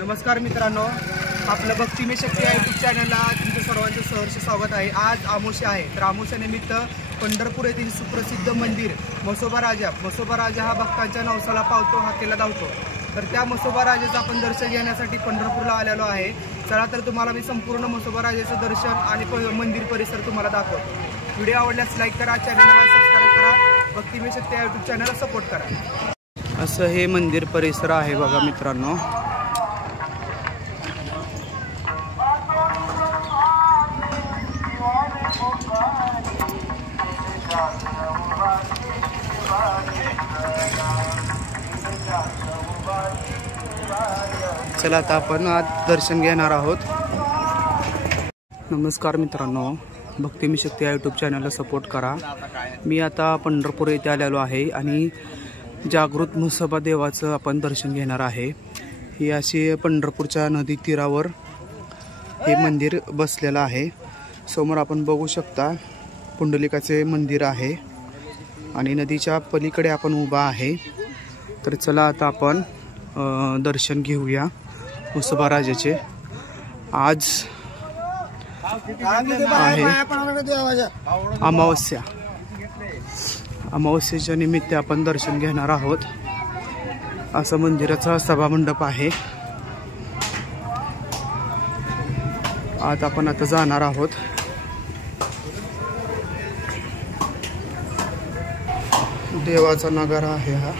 नमस्कार मित्रांनो, आपलं भक्तिमय शक्ती या यूट्यूब चॅनलला तुमचं सर्वांचं सहर्ष स्वागत आहे। आज आमोशा आहे, तर आमोशानिमित्त पंढरपूर येथील सुप्रसिद्ध मंदिर म्हसोबा राजा हा भक्तांच्या नवसाला पावतो, हाकेला धावतो। तर त्या म्हसोबा राजाचं आपण दर्शन घेण्यासाठी पंढरपूरला आलेलो आहे। चला तर तुम्हाला मी संपूर्ण म्हसोबा राजाचं दर्शन आणि मंदिर परिसर तुम्हाला दाखवतो। व्हिडिओ आवडल्यास लाईक करा, चॅनलला सबस्क्राईब करा, भक्तिमय शक्ती या यूट्यूब चॅनलला सपोर्ट करा। असं हे मंदिर परिसर आहे बघा मित्रांनो। चला आता आपण आज दर्शन घेणार आहोत। नमस्कार मित्रांनो, भक्तिमय शक्ती या यूट्यूब चॅनलला सपोर्ट करा। मी आता पंढरपूर येथे आलेलो आहे आणि जागृत म्हसोबा देवाचं आपण दर्शन घेणार आहे। ही अशी पंढरपूरच्या नदी तीरावर हे मंदिर बसलेलं आहे। समोर आपण बघू शकता पुंडलिकाचे मंदिर आहे आणि नदीच्या पलीकडे आपण उभा आहे। तर चला आता आपण दर्शन घेऊया म्हसोबा राजाचे। आज आहे अमावस्येच्या निमित्त आपण दर्शन घेणार आहोत। असं मंदिराचा सभामंडप आहे। आज आपण आता जाणार आहोत। देवाचा नगारा आहे हा।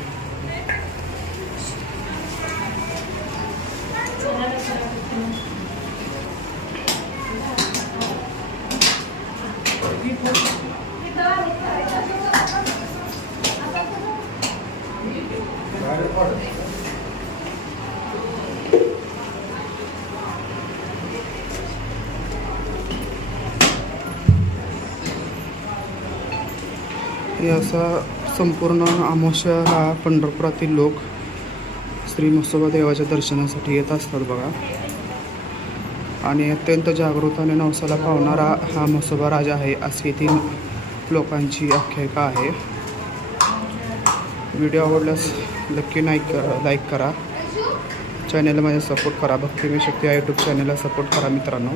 असा संपूर्ण आमोशा हा पंढरपुरातील लोक श्री म्हसोबा देवाच्या दर्शनासाठी येत असतात बघा। आणि अत्यंत जागृत आणि नवसाला पावणारा हा म्हसोबा राजा आहे अशी येथील लोकांची आख्यायिका आहे। व्हिडिओ आवडल्यास नक्की लाईक करा, चॅनलला माझ्या सपोर्ट करा, भक्तिमय शक्ती या यूट्यूब चॅनलला सपोर्ट करा मित्रांनो।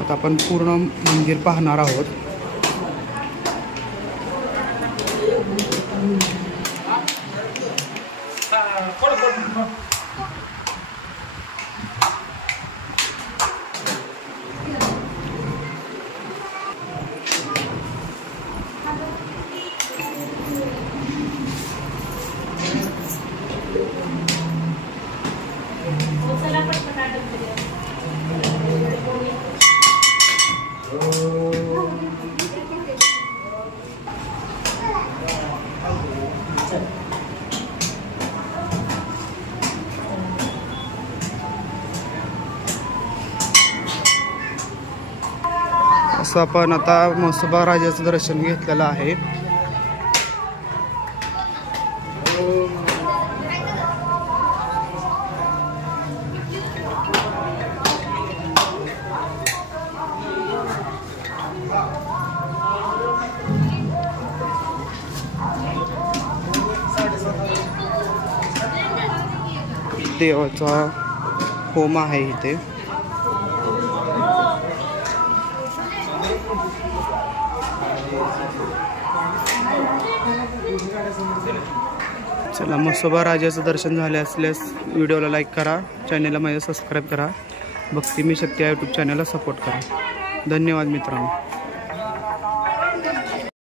आता आपण पूर्ण मंदिर पाहणार आहोत। असं आपण आता म्हसोबा राजाचं दर्शन घेतलेलं आहे। देवाचा होम आहे इथे। चला, म्हसोबा राजाचं दर्शन झाले असल्यास व्हिडिओला लाईक करा, चॅनलला माझ्या सबस्क्राईब करा, भक्तिमय शक्ती या यूट्यूब चॅनलला सपोर्ट करा। धन्यवाद मित्रांनो।